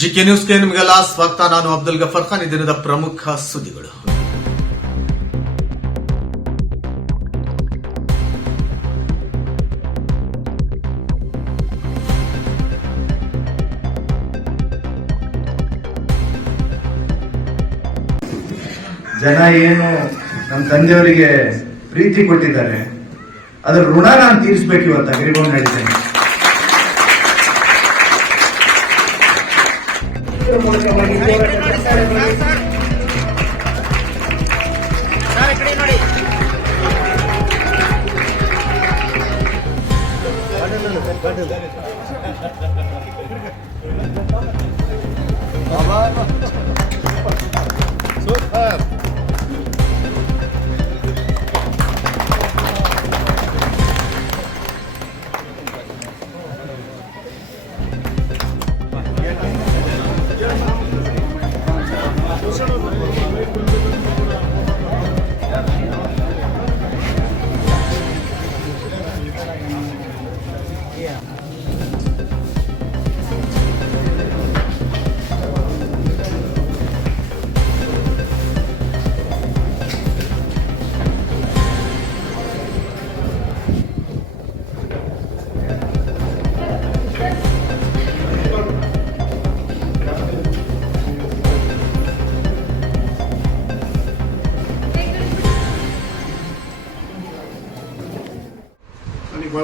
GK ನ್ಯೂಸ್ಗೆ ನಿಮಗೆಲ್ಲ ಸ್ವಾಗತ ನಾನು ಅಬ್ದುಲ್ ಗಫರ್ ಖಾನ್. ಈ ದಿನದ ಪ್ರಮುಖ ಸುದ್ದಿಗಳು. ಜನ ಏನು ನಮ್ಮ ತಂದೆಯವರಿಗೆ ಪ್ರೀತಿ ಕೊಟ್ಟಿದ್ದಾರೆ. ಅದರ ಋಣ ನಾನು ತೀರಿಸಬೇಕು ಇವತ್ತು ಅಗ್ರಿಗೌಂಡ್ ನಡೀತೇನೆ. ನನಗೆ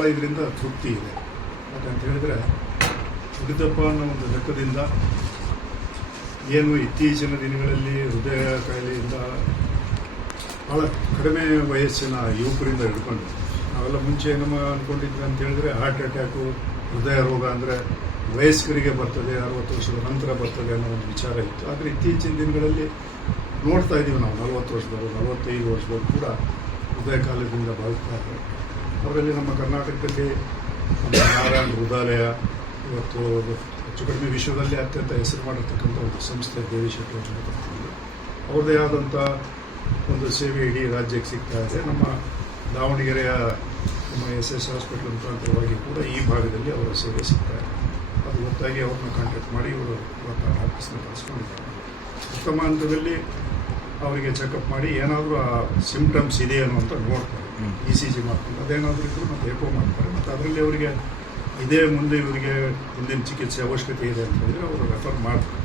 ಭಾಳ ಇದರಿಂದ ತೃಪ್ತಿ ಇದೆ. ಯಾಕಂತ ಹೇಳಿದ್ರೆ ಹುಡಿದಪ್ಪ ಅನ್ನೋ ಒಂದು ಲೆಕ್ಕದಿಂದ ಏನು ಇತ್ತೀಚಿನ ದಿನಗಳಲ್ಲಿ ಹೃದಯ ಕಾಯಿಲೆಯಿಂದ ಭಾಳ ಕಡಿಮೆ ವಯಸ್ಸಿನ ಯುವಕರಿಂದ ಹಿಡ್ಕೊಂಡು ನಾವೆಲ್ಲ ಮುಂಚೆ ನಮ್ಮ ಅಂದ್ಕೊಂಡಿದ್ವಿ ಅಂತ ಹೇಳಿದ್ರೆ ಹಾರ್ಟ್ ಅಟ್ಯಾಕು ಹೃದಯ ರೋಗ ಅಂದರೆ ವಯಸ್ಕರಿಗೆ ಬರ್ತದೆ, ಅರವತ್ತು ವರ್ಷದ ನಂತರ ಬರ್ತದೆ ಅನ್ನೋ ಒಂದು ವಿಚಾರ ಇತ್ತು. ಆದರೆ ಇತ್ತೀಚಿನ ದಿನಗಳಲ್ಲಿ ನೋಡ್ತಾ ಇದ್ದೀವಿ ನಾವು ನಲವತ್ತು ವರ್ಷದವರು, ನಲವತ್ತೈದು ವರ್ಷದವರು ಕೂಡ ಹೃದಯ ಕಾಲದಿಂದ ಬಳಲ್ತಾ ಇದ್ದಾರೆ. ಅವರಲ್ಲಿ ನಮ್ಮ ಕರ್ನಾಟಕದಲ್ಲಿ ನಾರಾಯಣ ಹೃದಯಾಲಯ ಇವತ್ತು ಹೆಚ್ಚು ಕಡಿಮೆ ವಿಶ್ವದಲ್ಲಿ ಅತ್ಯಂತ ಹೆಸರು ಮಾಡಿರ್ತಕ್ಕಂಥ ಒಂದು ಸಂಸ್ಥೆ ದೇವಿ ಶೆಟ್ಟಿ ಅವ್ರದ್ದೇ ಆದಂಥ ಒಂದು ಸೇವೆ ಇಡೀ ರಾಜ್ಯಕ್ಕೆ ಸಿಗ್ತಾ ಇದೆ. ನಮ್ಮ ದಾವಣಗೆರೆಯ ನಮ್ಮ ಎಸ್ ಎಸ್ ಹಾಸ್ಪಿಟಲ್ ಮುಖಾಂತರವಾಗಿ ಕೂಡ ಈ ಭಾಗದಲ್ಲಿ ಅವರ ಸೇವೆ ಸಿಗ್ತಾ ಇದೆ. ಅದು ಗೊತ್ತಾಗಿ ಅವ್ರನ್ನ ಕಾಂಟ್ಯಾಕ್ಟ್ ಮಾಡಿ ಇವರು ಇವತ್ತು ಆಫೀಸ್ನ ಕಳಿಸ್ಕೊಂಡಿದ್ದಾರೆ ಉತ್ತಮ ಹಂತದಲ್ಲಿ ಅವರಿಗೆ ಚೆಕಪ್ ಮಾಡಿ ಏನಾದರೂ ಆ ಸಿಂಪ್ಟಮ್ಸ್ ಇದೆಯೇನೋ ಅಂತ ನೋಡ್ತಾರೆ ಇ ಸಿ ಜಿ ಮಾಡ್ಕೊಂಡು ಅದೇನಾದರೂ ಇದ್ದರೂ ಮತ್ತೆ ಎಕೋ ಮಾಡ್ತಾರೆ. ಮತ್ತು ಅದರಲ್ಲಿ ಅವರಿಗೆ ಇದೇ ಮುಂದೆ ಇವರಿಗೆ ಮುಂದಿನ ಚಿಕಿತ್ಸೆ ಅವಶ್ಯಕತೆ ಇದೆ ಅಂತ ಹೇಳಿದ್ರೆ ಅವರು ರೆಫರ್ ಮಾಡ್ತಾರೆ.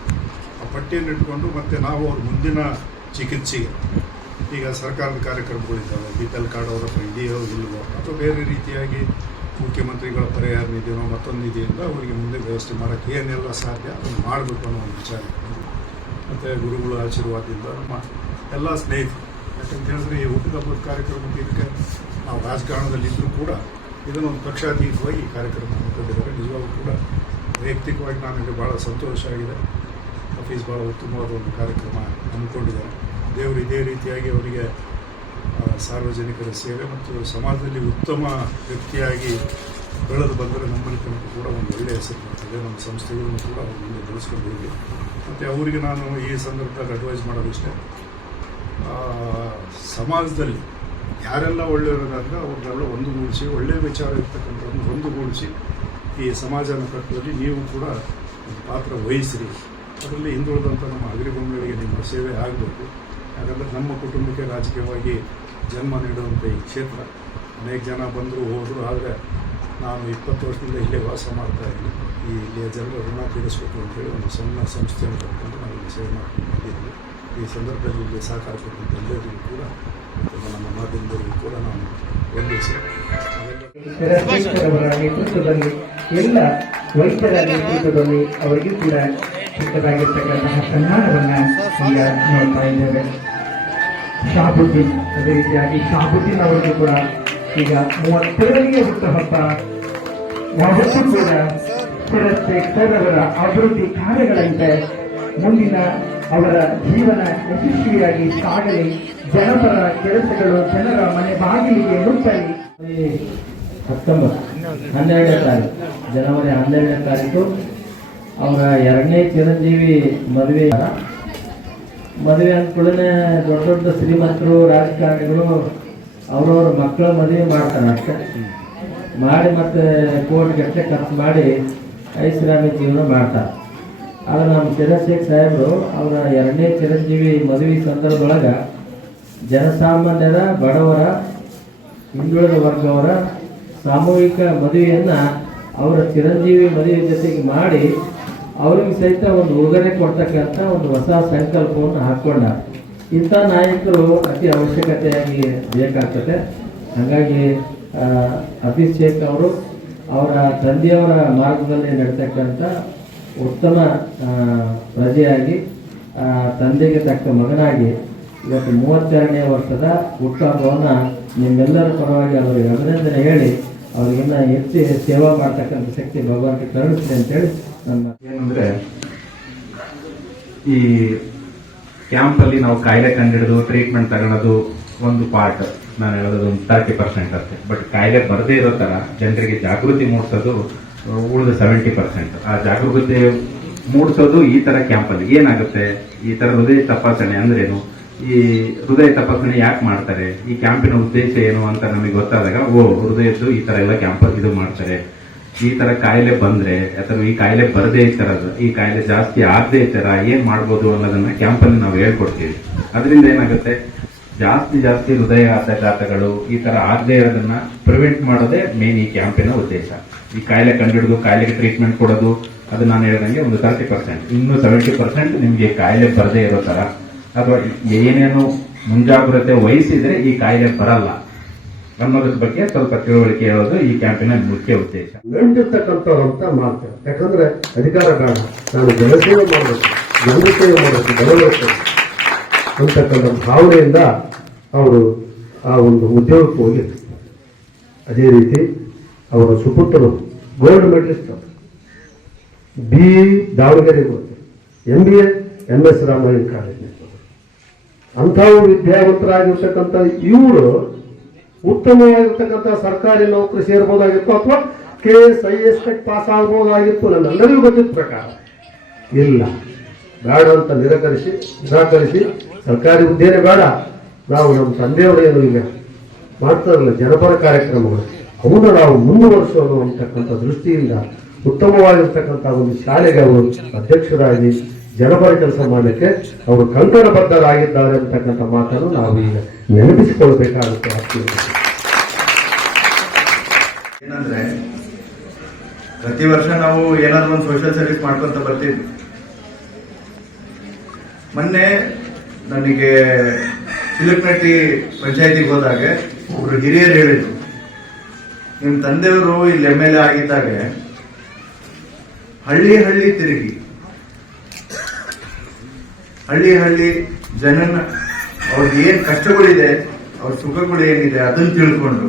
ಆ ಪಟ್ಟಿಯನ್ನು ಇಟ್ಕೊಂಡು ಮತ್ತೆ ನಾವು ಅವ್ರ ಮುಂದಿನ ಚಿಕಿತ್ಸೆಗೆ, ಈಗ ಸರ್ಕಾರದ ಕಾರ್ಯಕ್ರಮಗಳಿದ್ದಾವೆ ಬಿ ಪಿ ಎಲ್ ಕಾರ್ಡ್ ಅವರ ಹತ್ರ ಇದೆಯೋ ಇಲ್ವೋ, ಅಥವಾ ಬೇರೆ ರೀತಿಯಾಗಿ ಮುಖ್ಯಮಂತ್ರಿಗಳ ಪರಿಹಾರ ನಿಧಿನೋ ಮತ್ತೊಂದು ನಿಧಿಯಿಂದ ಅವರಿಗೆ ಮುಂದೆ ವ್ಯವಸ್ಥೆ ಮಾಡೋಕ್ಕೆ ಏನೆಲ್ಲ ಸಾಧ್ಯ ಅದನ್ನು ಮಾಡಬೇಕು ಅನ್ನೋ ಒಂದು ವಿಚಾರ ಮತ್ತು ಗುರುಗಳ ಆಶೀರ್ವಾದದಿಂದ ನಮ್ಮ ಎಲ್ಲ ಸ್ನೇಹಿತರು ಯಾಕಂತ ಹೇಳಿದ್ರೆ ಈ ಹುಟ್ಟಿದಬ್ಬದ ಕಾರ್ಯಕ್ರಮಕ್ಕೆ ಇದಕ್ಕೆ ನಾವು ರಾಜಕಾರಣದಲ್ಲಿದ್ದರೂ ಕೂಡ ಇದನ್ನೊಂದು ಪಕ್ಷಾತೀತವಾಗಿ ಈ ಕಾರ್ಯಕ್ರಮ ಹಮ್ಮಿಕೊಂಡಿದ್ದಾರೆ ನಿಜವಾಗೂ ಕೂಡ ವೈಯಕ್ತಿಕವಾಗಿ ನನಗೆ ಭಾಳ ಸಂತೋಷ ಆಗಿದೆ. ಆಫೀಸ್ ಭಾಳ ಉತ್ತಮವಾದ ಒಂದು ಕಾರ್ಯಕ್ರಮ ಹಮ್ಮಿಕೊಂಡಿದ್ದಾರೆ. ದೇವರು ಇದೇ ರೀತಿಯಾಗಿ ಅವರಿಗೆ ಸಾರ್ವಜನಿಕರ ಸೇವೆ ಮತ್ತು ಸಮಾಜದಲ್ಲಿ ಉತ್ತಮ ವ್ಯಕ್ತಿಯಾಗಿ ಬೆಳೆದು ಬಂದರೆ ನಮ್ಮಲ್ಲಿ ತನಕ ಕೂಡ ಒಂದು ಒಳ್ಳೆಯ ಹೆಸರು ಬರ್ತದೆ. ನಮ್ಮ ಸಂಸ್ಥೆಗಳನ್ನು ಕೂಡ ಮುಂದೆ ಬೆಳೆಸ್ಕೊಂಡು ಹೋಗಿ. ಮತ್ತು ಅವರಿಗೆ ನಾನು ಈ ಸಂದರ್ಭದಲ್ಲಿ ಅಡ್ವೈಸ್ ಮಾಡೋದಿಷ್ಟೇ ಆ, ಸಮಾಜದಲ್ಲಿ ಯಾರೆಲ್ಲ ಒಳ್ಳೆಯವರಾದ್ರೆ ಅವ್ರನ್ನೆಲ್ಲ ಒಂದುಗೂಡಿಸಿ ಒಳ್ಳೆಯ ವಿಚಾರ ಇರ್ತಕ್ಕಂಥವ್ರನ್ನ ಒಂದುಗೂಡಿಸಿ ಈ ಸಮಾಜನ ಕಟ್ಟುವಲ್ಲಿ ನೀವು ಕೂಡ ಒಂದು ಪಾತ್ರ ವಹಿಸಿರಿ. ಅದರಲ್ಲಿ ಹಿಂದುಳಿದಂಥ ನಮ್ಮ ಅಗ್ರಿಭೂಮಿಗಳಿಗೆ ನಿಮ್ಮ ಸೇವೆ ಆಗಬೇಕು. ಯಾಕಂದರೆ ನಮ್ಮ ಕುಟುಂಬಕ್ಕೆ ರಾಜಕೀಯವಾಗಿ ಜನ್ಮ ನೀಡುವಂಥ ಈ ಕ್ಷೇತ್ರ, ಅನೇಕ ಜನ ಬಂದರು ಹೋದರು, ಆದರೆ ನಾನು ಇಪ್ಪತ್ತು ವರ್ಷದಿಂದ ಇಲ್ಲೇ ವಾಸ ಮಾಡ್ತಾ ಇದ್ದೀನಿ. ಈ ಇಲ್ಲಿಯ ಜನರ ಋಣ ತೀರಿಸಬೇಕು ಅಂತೇಳಿ ಒಂದು ಸಣ್ಣ ಸಂಸ್ಥೆಯನ್ನು ಕಟ್ಕೊಂಡು ನಾವು ಸೇವೆ ಮಾಡ್ಕೊಂಡು ಬಂದಿದ್ದೀವಿ. ಈ ಸಂದರ್ಭದಲ್ಲಿ ಸಹಕಾರ ಕೊಟ್ಟಿದ್ದ ಎಲ್ಲರಿಗೂ ಕೂಡ ಮತ್ತು ನಮ್ಮ ಮಾಧ್ಯಮದವರಿಗೂ ಕೂಡ ನಾನು ವಂದಿಸಿ ಅವರ ನೇತೃತ್ವದಲ್ಲಿ ಎಲ್ಲ ವೈದ್ಯರ ನೇತೃತ್ವದಲ್ಲಿ ಅವರಿಗೂ ಕೂಡ ಸಿದ್ಧವಾಗಿರ್ತಕ್ಕಂತಹ ಸನ್ಮಾನವನ್ನು ಈಗ ನೋಡ್ತಾ ಇದ್ದೇವೆ. ಶಾಬುದ್ದೀನ್ ಅದೇ ರೀತಿಯಾಗಿ ಶಾಬುದ್ದೀನ್ ಅವರಿಗೂ ಕೂಡ ಈಗ ಮೂವತ್ತೇಳನೆಯ ಹುಟ್ಟುಹಬ್ಬ. ಯಾವತ್ತೂ ಕೂಡ ಸ್ಥಿರತೆ ಸರವರ ಅಭಿವೃದ್ಧಿ ಕಾರ್ಯಗಳಂತೆ ಮುಂದಿನ ಅವರ ಜೀವನ ಯಶಸ್ವಿಯಾಗಿ ಸಾಗಲಿ, ಜನಪರ ಕೆಲಸಗಳು ಜನರ ಮನೆ ಬಾಗಿಲಿಗೆ ಮುಟ್ಟಲಿ ಹತ್ತೊಂಬತ್ತು, ಹನ್ನೆರಡನೇ ತಾರೀಕು, ಜನವರಿ ಹನ್ನೆರಡನೇ ತಾರೀಕು, ಅವರ ಎರಡನೇ ಚಿರಂಜೀವಿ ಮದುವೆ. ಮದುವೆ ಅಂದ ಕೂಡಲೇ ದೊಡ್ಡ ದೊಡ್ಡ ಶ್ರೀಮಂತರು, ರಾಜಕಾರಣಿಗಳು ಅವ್ರವ್ರ ಮಕ್ಕಳ ಮದುವೆ ಮಾಡ್ತಾರೆ ಅಷ್ಟೇ. ಮಾಡಿ ಮತ್ತೆ ಕೋಟಿ ಗಟ್ಟಲೆ ಖರ್ಚು ಮಾಡಿ ಐಷಾರಾಮಿ ಜೀವನ ಮಾಡ್ತಾರೆ. ಆದ್ರೆ ನಮ್ಮ ಚಿರಂಜೀವಿ ಸಾಹೇಬರು ಅವರ ಎರಡನೇ ಚಿರಂಜೀವಿ ಮದುವೆ ಸಂದರ್ಭದೊಳಗ ಜನಸಾಮಾನ್ಯರ, ಬಡವರ, ಹಿಂದುಳಿದ ವರ್ಗವರ ಸಾಮೂಹಿಕ ಮದುವೆಯನ್ನು ಅವರ ಚಿರಂಜೀವಿ ಮದುವೆ ಜೊತೆಗೆ ಮಾಡಿ ಅವ್ರಿಗೆ ಸಹಿತ ಒಂದು ಉಡುಗೊರೆ ಕೊಡ್ತಕ್ಕಂಥ ಒಂದು ಹೊಸ ಸಂಕಲ್ಪವನ್ನು ಹಾಕ್ಕೊಂಡ. ಇಂಥ ನಾಯಕರು ಅತಿ ಅವಶ್ಯಕತೆಯಾಗಿ ಬೇಕಾಗ್ತದೆ. ಹಾಗಾಗಿ ಅಭಿಷೇಕ್ ಅವರು ಅವರ ತಂದೆಯವರ ಮಾರ್ಗದಲ್ಲಿ ನಡ್ತಕ್ಕಂಥ ಉತ್ತಮ ಪ್ರಜೆಯಾಗಿ ತಂದೆಗೆ ತಕ್ಕ ಮಗನಾಗಿ ಇವತ್ತು ಮೂವತ್ತೆರಡನೇ ವರ್ಷದ ಹುಟ್ಟುಹಬ್ಬವನ್ನು ನಿಮ್ಮೆಲ್ಲರ ಪರವಾಗಿ ಅವರಿಗೆ ಅಭಿನಂದನೆ ಹೇಳಿ ಅವ್ರಿಗಿನ್ನ ಹೆಚ್ಚು ಸೇವಾ ಮಾಡ್ತಕ್ಕಂಥ ಶಕ್ತಿ ಭಗವಂತ ಅಂತ ಅಂತೇಳಿ ನನ್ನ ಏನಂದರೆ, ಈ ಕ್ಯಾಂಪಲ್ಲಿ ನಾವು ಕಾಯಿಲೆ ಕಂಡಿಡಿದು ಟ್ರೀಟ್ಮೆಂಟ್ ತಗೊಳ್ಳೋದು ಒಂದು ಪಾರ್ಟ್ ನಾನು ಹೇಳೋದು ಒಂದು ತರ್ಟಿ ಪರ್ಸೆಂಟ್ ಅಷ್ಟೇ. ಬಟ್ ಕಾಯಿಲೆ ಬರದೇ ಇರೋ ಥರ ಜನರಿಗೆ ಜಾಗೃತಿ ಮೂಡಿಸೋದು ಉಳಿದ ಸೆವೆಂಟಿ ಪರ್ಸೆಂಟ್ ಆ ಜಾಗೃತಿ ಮೂಡಿಸೋದು ಈ ತರ ಕ್ಯಾಂಪಲ್ಲಿ ಏನಾಗುತ್ತೆ? ಈ ತರ ಹೃದಯ ತಪಾಸಣೆ ಅಂದ್ರೇನು? ಈ ಹೃದಯ ತಪಾಸಣೆ ಯಾಕೆ ಮಾಡ್ತಾರೆ? ಈ ಕ್ಯಾಂಪಿನ ಉದ್ದೇಶ ಏನು ಅಂತ ನಮಗೆ ಗೊತ್ತಾದಾಗ, ಓ, ಹೃದಯದ್ದು ಈ ತರ ಎಲ್ಲ ಕ್ಯಾಂಪ್ ಇದು ಮಾಡ್ತಾರೆ. ಈ ತರ ಕಾಯಿಲೆ ಬಂದ್ರೆ, ಅಥವಾ ಈ ಕಾಯಿಲೆ ಬರದೇ ಇತರ ಈ ಕಾಯಿಲೆ ಜಾಸ್ತಿ ಆಗದೇ ಇತರ ಏನ್ ಮಾಡ್ಬೋದು ಅನ್ನೋದನ್ನ ಕ್ಯಾಂಪಲ್ಲಿ ನಾವು ಹೇಳ್ಕೊಡ್ತೀವಿ. ಅದರಿಂದ ಏನಾಗುತ್ತೆ? ಜಾಸ್ತಿ ಜಾಸ್ತಿ ಹೃದಯ ಆಘಾತಗಳು ಈ ತರ ಆಗದೆ ಇರೋದನ್ನ ಪ್ರಿವೆಂಟ್ ಮಾಡೋದೇ ಮೇನ್ ಈ ಕ್ಯಾಂಪಿನ ಉದ್ದೇಶ. ಈ ಕಾಯಿಲೆ ಕಂಡಿಡಿದು ಕಾಯಿಲೆಗೆ ಟ್ರೀಟ್ಮೆಂಟ್ ಕೊಡೋದು, ಅದು ನಾನು ಹೇಳಿದಂಗೆ ಒಂದು ತರ್ಟಿ ಪರ್ಸೆಂಟ್ ಇನ್ನು ಸೆವೆಂಟಿ ಪರ್ಸೆಂಟ್ ನಿಮಗೆ ಕಾಯಿಲೆ ಬರದೇ ಇರೋ ಥರ ಅಥವಾ ಏನೇನು ಮುಂಜಾಗ್ರತೆ ವಹಿಸಿದ್ರೆ ಈ ಕಾಯಿಲೆ ಬರಲ್ಲ. ಅನ್ನೋದ್ರ ಬಗ್ಗೆ ಸ್ವಲ್ಪ ತಿಳುವಳಿಕೆ ಹೇಳೋದು ಈ ಕ್ಯಾಂಪಿನ ಮುಖ್ಯ ಉದ್ದೇಶ. ನಂಟಿರ್ತಕ್ಕಂಥವ್ರಂತ ಮಾಡ್ತಾರೆ. ಯಾಕಂದ್ರೆ ಅಧಿಕಾರ ಕಾರಣ. ನಾನು ಜನಸೇವೆ ಮಾಡಬೇಕು ಜನಸೇವೆ ಮಾಡಬೇಕು, ಬರಬೇಕು ಭಾವನೆಯಿಂದ ಅವರು ಆ ಒಂದು ಉದ್ಯೋಗಕ್ಕೆ ಹೋಗಿರ್ತಾರೆ ಅದೇ ರೀತಿ ಅವರ ಸುಪುತ್ರರು ಗೋಲ್ಡ್ ಮೆಡಲಿಸ್ಟ್ ಬಿ. ದಾವಣಗೆರೆ ಹೋದ್ರು. M B M S Ramayana college ಅಂಥವು ವಿದ್ಯಾವಂತರಾಗಿರ್ತಕ್ಕಂಥ ಇವರು ಉತ್ತಮವಾಗಿರ್ತಕ್ಕಂಥ ಸರ್ಕಾರಿ ನೌಕರಿ ಸೇರ್ಬೋದಾಗಿತ್ತು ಅಥವಾ K S I S pass ಆಗ್ಬೋದಾಗಿತ್ತು ನನ್ನೆಲ್ಲರಿಗೂ ಗೊತ್ತಿದ್ದ ಪ್ರಕಾರ. ಇಲ್ಲ. ಬೇಡ ಅಂತ ನಿರಾಕರಿಸಿ ನಿರಾಕರಿಸಿ ಸರ್ಕಾರಿ ಹುದ್ದೆನೇ ಬೇಡ. ನಾವು ನಮ್ಮ ತಂದೆಯವರು ಏನು ಈಗ ಮಾಡ್ತಾರಲ್ಲ, ಜನಪರ ಕಾರ್ಯಕ್ರಮಗಳು. ಅವನ್ನ ನಾವು ಮುಂದುವರಿಸೋದು ಅಂತಕ್ಕಂಥ ದೃಷ್ಟಿಯಿಂದ ಉತ್ತಮವಾಗಿರ್ತಕ್ಕಂಥ ಒಂದು ಶಾಲೆಗೆ ಅವರು ಅಧ್ಯಕ್ಷರಾಗಿ ಜನಪರ ಕೆಲಸ ಮಾಡಲಿಕ್ಕೆ ಅವರು ಕಂಕಣಬದ್ಧರಾಗಿದ್ದಾರೆ ಅಂತಕ್ಕಂಥ ಮಾತನ್ನು ನಾವು ಈಗ ನೆನಪಿಸಿಕೊಳ್ಬೇಕಾಗುತ್ತೆ ಏನಂದ್ರೆ, ಪ್ರತಿ ವರ್ಷ ನಾವು ಏನಾದ್ರು ಒಂದು ಸೋಷಿಯಲ್ ಸರ್ವಿಸ್ ಮಾಡ್ಕೊಂತ ಬರ್ತೀವಿ. ಮೊನ್ನೆ ನನಗೆ ಚಿಲಕ್ನಟ್ಟಿ ಪಂಚಾಯತಿಗೆ ಹೋದಾಗ ಒಬ್ರು ಹಿರಿಯರು ಹೇಳಿದ್ರು. ನಿಮ್ ತಂದೆಯವರು ಇಲ್ಲಿ ಎಂ ಎಲ್ ಎ ಆಗಿದ್ದಾಗ ಹಳ್ಳಿ ಹಳ್ಳಿ ತಿರುಗಿ. ಹಳ್ಳಿ ಹಳ್ಳಿ ಜನನ, ಅವ್ರಿಗೆ ಏನ್ ಕಷ್ಟಗಳಿದೆ, ಅವ್ರ ಸುಖಗಳು ಏನಿದೆ ಅದನ್ನ ತಿಳ್ಕೊಂಡು,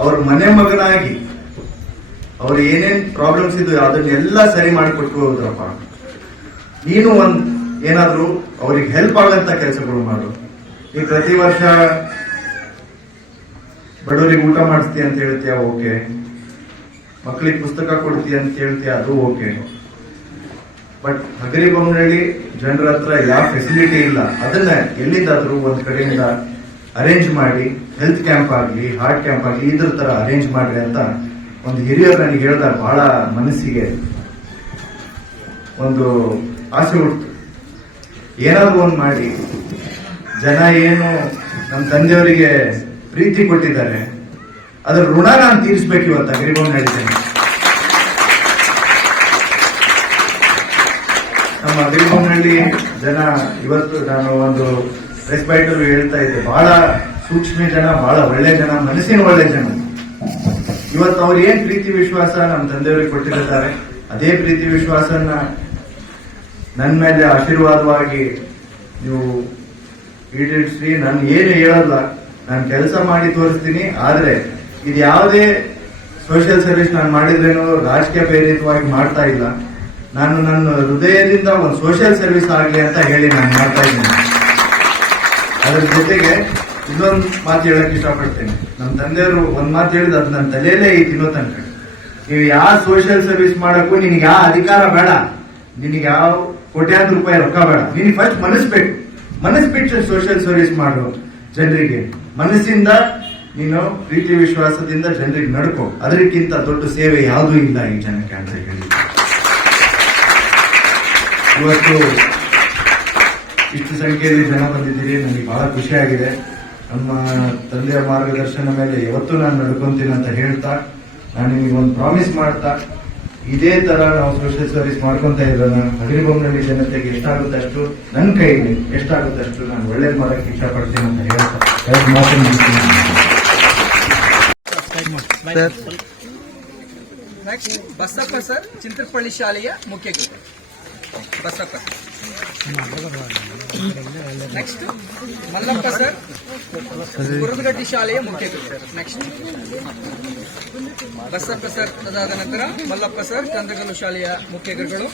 ಅವ್ರ ಮನೆ ಮಗನಾಗಿ, ಅವ್ರ ಏನೇನ್ ಪ್ರಾಬ್ಲಮ್ಸ್ ಇದ್ದು ಅದನ್ನೆಲ್ಲ ಸರಿ ಮಾಡಿಕೊಟ್ಟು ಹೋದ್ರಪ್ಪ. ನೀನು ಒಂದ್ ಏನಾದ್ರೂ ಅವ್ರಿಗೆ ಹೆಲ್ಪ್ ಆಗಂತ ಕೆಲಸಗಳು ಮಾಡು. ಈ ಪ್ರತಿ ವರ್ಷ ಬಡವರಿಗೆ ಊಟ ಮಾಡಿಸ್ತೀಯ ಅಂತ ಹೇಳ್ತೀಯ, ಓಕೆ. ಮಕ್ಕಳಿಗೆ ಪುಸ್ತಕ ಕೊಡ್ತೀಯ ಅಂತ ಹೇಳ್ತೀಯ, ಅದು ಓಕೆ. ಬಟ್ ಹಗರಿ ಬೊಮ್ಮನಹಳ್ಳಿ ಜನರ ಹತ್ರ ಯಾವ ಫೆಸಿಲಿಟಿ ಇಲ್ಲ. ಅದನ್ನ ಎಲ್ಲಿಂದಾದ್ರೂ ಒಂದ್ ಕಡೆಯಿಂದ ಅರೇಂಜ್ ಮಾಡಿ ಹೆಲ್ತ್ ಕ್ಯಾಂಪ್ ಆಗಲಿ ಹಾರ್ಟ್ ಕ್ಯಾಂಪ್ ಆಗಲಿ, ಇದ್ರ ತರ ಅರೇಂಜ್ ಮಾಡ್ರಿ ಅಂತ ಒಂದು ಹಿರಿಯರು ನನಗೆ ಹೇಳಿದಾಗ ಬಹಳ ಮನಸ್ಸಿಗೆ ಒಂದು ಆಸೆ ಹುಡ್ತು ಏನಾದ್ರು ಒಂದು ಮಾಡಿ. ಜನ ಏನು ನಮ್ಮ ತಂದೆಯವರಿಗೆ ಪ್ರೀತಿ ಕೊಟ್ಟಿದ್ದಾರೆ. ಅದರ ಋಣ ನಾನು ತೀರಿಸಬೇಕು ಇವತ್ತು ಅಗ್ರಿಬೌಂಡ್ ಹೇಳಿದ್ದೇನೆ ನಮ್ಮ ಅಗ್ರಿಬೌಂಡ್ನಲ್ಲಿ ಜನ ಇವತ್ತು ನಾನು ಒಂದು ಪ್ರೆಸ್ ಬೈಟ್ ಹೇಳ್ತಾ ಇದ್ದೆ. ಬಹಳ ಸೂಕ್ಷ್ಮ ಜನ, ಬಹಳ ಒಳ್ಳೆ ಜನ, ಮನಸ್ಸಿನ ಒಳ್ಳೆ ಜನ. ಇವತ್ತು ಅವ್ರು ಏನ್ ಪ್ರೀತಿ ವಿಶ್ವಾಸ ನಮ್ಮ ತಂದೆಯವರಿಗೆ ಕೊಟ್ಟಿರ್ತಾರೆ ಅದೇ ಪ್ರೀತಿ ವಿಶ್ವಾಸನ ನನ್ನ ಮೇಲೆ ಆಶೀರ್ವಾದವಾಗಿ ನೀವು ಈಡೇರಿಸ್ರಿ. ನಾನು ಏನು ಹೇಳಲ್ಲ. ನಾನು ಕೆಲಸ ಮಾಡಿ ತೋರಿಸ್ತೀನಿ, ಆದ್ರೆ ಇದು ಯಾವುದೇ ಸೋಷಿಯಲ್ ಸರ್ವಿಸ್ ನಾನು ಮಾಡಿದ್ರೇನು ರಾಜಕೀಯ ಪ್ರೇರಿತವಾಗಿ ಮಾಡ್ತಾ ಇಲ್ಲ. ನಾನು ನನ್ನ ಹೃದಯದಿಂದ ಒಂದು ಸೋಷಿಯಲ್ ಸರ್ವಿಸ್ ಆಗಲಿ ಅಂತ ಹೇಳಿ ನಾನು ಮಾಡ್ತಾ ಇದ್ದೀನಿ. ಅದರ ಜೊತೆಗೆ ಇನ್ನೊಂದು ಮಾತು ಹೇಳಕ್ ಇಷ್ಟಪಡ್ತೇನೆ. ನಮ್ಮ ತಂದೆಯವರು ಒಂದ್ ಮಾತು ಹೇಳಿದ, ಅದು ನನ್ನ ತಲೆಯಲ್ಲೇ ಐತಿ ಇನ್ನೋ ತನಕ. ನೀವು ಯಾವ ಸೋಷಿಯಲ್ ಸರ್ವಿಸ್ ಮಾಡಕ್ಕೂ ನಿನಗೆ ಯಾವ ಅಧಿಕಾರ ಬೇಡ. ನಿನಗೆ ಯಾವ ಕೋಟ್ಯಾಂತರ ರೂಪಾಯಿ ರೊಕ್ಕ ಬೇಡ. ನಿನಗೆ ಫಸ್ಟ್ ಮನಸ್ಬೇಕು ಮನಸ್ಸು ಬಿಟ್ಟು ಸೋಷಿಯಲ್ ಸರ್ವಿಸ್ ಮಾಡು ಜನರಿಗೆ. ಮನಸ್ಸಿಂದ ನೀನು ಪ್ರೀತಿ ವಿಶ್ವಾಸದಿಂದ ಜನರಿಗೆ ನಡ್ಕೊ. ಅದಕ್ಕಿಂತ ದೊಡ್ಡ ಸೇವೆ ಯಾವುದೂ ಇಲ್ಲ ಈ ಜನಕ್ಕೆ ಅಂತ ಹೇಳಿ. ಇವತ್ತು ಇಷ್ಟು ಸಂಖ್ಯೆಯಲ್ಲಿ ಜನ ಬಂದಿದ್ದೀರಿ, ನನಗೆ ಬಹಳ ಖುಷಿಯಾಗಿದೆ ನಮ್ಮ ತಂದೆಯ ಮಾರ್ಗದರ್ಶನ ಮೇಲೆ ಯಾವತ್ತೂ ನಾನು ನಡ್ಕೊಂತೀನಿ ಅಂತ ಹೇಳ್ತಾ, ನಾನು ನಿಮಗೆ ಒಂದು ಪ್ರಾಮಿಸ್ ಮಾಡ್ತಾ ಇದೇ ತರ ನಾವು ಸೋಷಿಯಲ್ ಸರ್ವಿಸ್ ಮಾಡ್ಕೊಂತ ಇರೋಣ. ಹಗರಿಬೊಮ್ಮನಹಳ್ಳಿ ಜನತೆಗೆ ಎಷ್ಟಾಗುತ್ತೆ ಅಷ್ಟು ನನ್ನ ಕೈಲಿ ಎಷ್ಟಾಗುತ್ತೆ ಅಷ್ಟು ನಾನು ಒಳ್ಳೇದು ಮಾಡಕ್ಕೆ ಇಷ್ಟಪಡ್ತೀನಿ ಅಂತ ಹೇಳ್ತಾ ಬಸಪ್ಪ ಸರ್ ಚಿಂತಪಳ್ಳಿ ಶಾಲೆಯ ಮುಖ್ಯ ಗುರು ಬಸಪ್ಪ. ನೆಕ್ಸ್ಟ್ ಮಲ್ಲಪ್ಪ ಸರ್ ಗುರುದಗಡ್ಡಿ ಶಾಲೆಯ ಮುಖ್ಯ ಗುರು ಸರ್ ನೆಕ್ಸ್ಟ್ ಬಸಪ್ಪ ಸರ್ ಅದಾದ ನಂತರ ಮಲ್ಲಪ್ಪ ಸರ್ ಕಂದಗಲ್ಲು ಶಾಲೆಯ ಮುಖ್ಯ ಗುರುಗಳು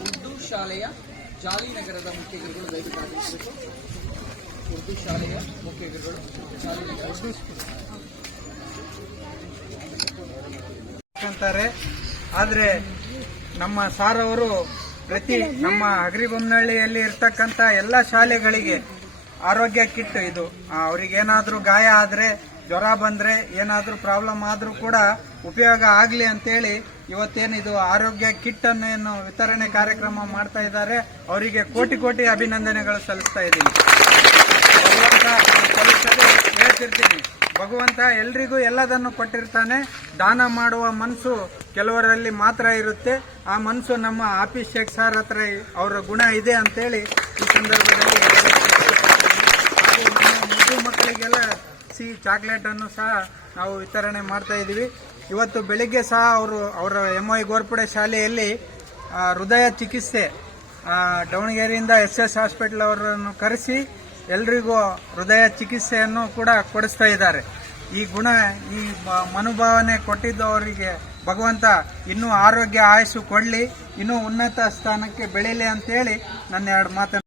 ಉರ್ದು ಶಾಲೆಯ ಜಾಲಿನಗರದ ಮುಖ್ಯ ಗುರುಗಳು ದಯವಿಟ್ಟು ಆಗಮಿಸಬೇಕು ಉರ್ದು ಶಾಲೆಯ ಮುಖ್ಯ ಗುರುಗಳು ಜಾಲಿನಗರ ಅಂತಾರೆ ಆದ್ರೆ ನಮ್ಮ ಸಾರ್ ಅವರು ಪ್ರತಿ ನಮ್ಮ ಅಗ್ರಿಬೊಮ್ಮನಹಳ್ಳಿಯಲ್ಲಿ ಇರ್ತಕ್ಕಂತ ಎಲ್ಲ ಶಾಲೆಗಳಿಗೆ ಆರೋಗ್ಯ ಕಿಟ್ ಇದು. ಅವ್ರಿಗೇನಾದ್ರೂ ಗಾಯ ಆದ್ರೆ, ಜ್ವರ ಬಂದ್ರೆ, ಏನಾದ್ರೂ ಪ್ರಾಬ್ಲಮ್ ಆದ್ರೂ ಕೂಡ ಉಪಯೋಗ ಆಗ್ಲಿ ಅಂತೇಳಿ ಇವತ್ತೇನು ಇದು ಆರೋಗ್ಯ ಕಿಟ್ ಅನ್ನು ಏನು ವಿತರಣೆ ಕಾರ್ಯಕ್ರಮ ಮಾಡ್ತಾ ಇದ್ದಾರೆ. ಅವರಿಗೆ ಕೋಟಿ ಕೋಟಿ ಅಭಿನಂದನೆಗಳು ಸಲ್ಲಿಸ್ತಾ ಇದ್ದೀನಿ. ಹೇಳ್ತಿರ್ತೀನಿ ಭಗವಂತ ಎಲ್ರಿಗೂ ಎಲ್ಲದನ್ನು ಕೊಟ್ಟಿರ್ತಾನೆ. ದಾನ ಮಾಡುವ ಮನಸ್ಸು ಕೆಲವರಲ್ಲಿ ಮಾತ್ರ ಇರುತ್ತೆ. ಆ ಮನಸ್ಸು ನಮ್ಮ ಆಫೀಸ್ ಶೇಖ್ ಸರ್ ಹತ್ರ ಅವರ ಗುಣ ಇದೆ ಅಂತೇಳಿ ಈ ಸಂದರ್ಭದಲ್ಲಿ ಮಗು ಮಕ್ಕಳಿಗೆಲ್ಲ ಸಿಹಿ ಚಾಕ್ಲೇಟ್ ಅನ್ನು ಸಹ ನಾವು ವಿತರಣೆ ಮಾಡ್ತಾ ಇದ್ದೀವಿ. ಇವತ್ತು ಬೆಳಿಗ್ಗೆ ಸಹ ಅವರು ಅವರ ಎಂ ಐ ಗೋರ್ಪುಡೆ ಶಾಲೆಯಲ್ಲಿ ಹೃದಯ ಚಿಕಿತ್ಸೆ ದಾವಣಗೆರೆಯಿಂದ ಎಸ್ ಎಸ್ ಹಾಸ್ಪಿಟಲ್ ಅವರನ್ನು ಕರೆಸಿ ಎಲ್ರಿಗೂ ಹೃದಯ ಚಿಕಿತ್ಸೆಯನ್ನು ಕೂಡ ಕೊಡಿಸ್ತಾ ಇದ್ದಾರೆ. ಈ ಗುಣ, ಈ ಮನೋಭಾವನೆ ಕೊಟ್ಟಿದ್ದು ಅವರಿಗೆ ಭಗವಂತ ಇನ್ನೂ ಆರೋಗ್ಯ ಆಯಸ್ಸು ಕೊಡಲಿ, ಇನ್ನೂ ಉನ್ನತ ಸ್ಥಾನಕ್ಕೆ ಬೆಳೀಲಿ ಅಂತೇಳಿ ನನ್ನ ಎರಡು ಮಾತನ್ನು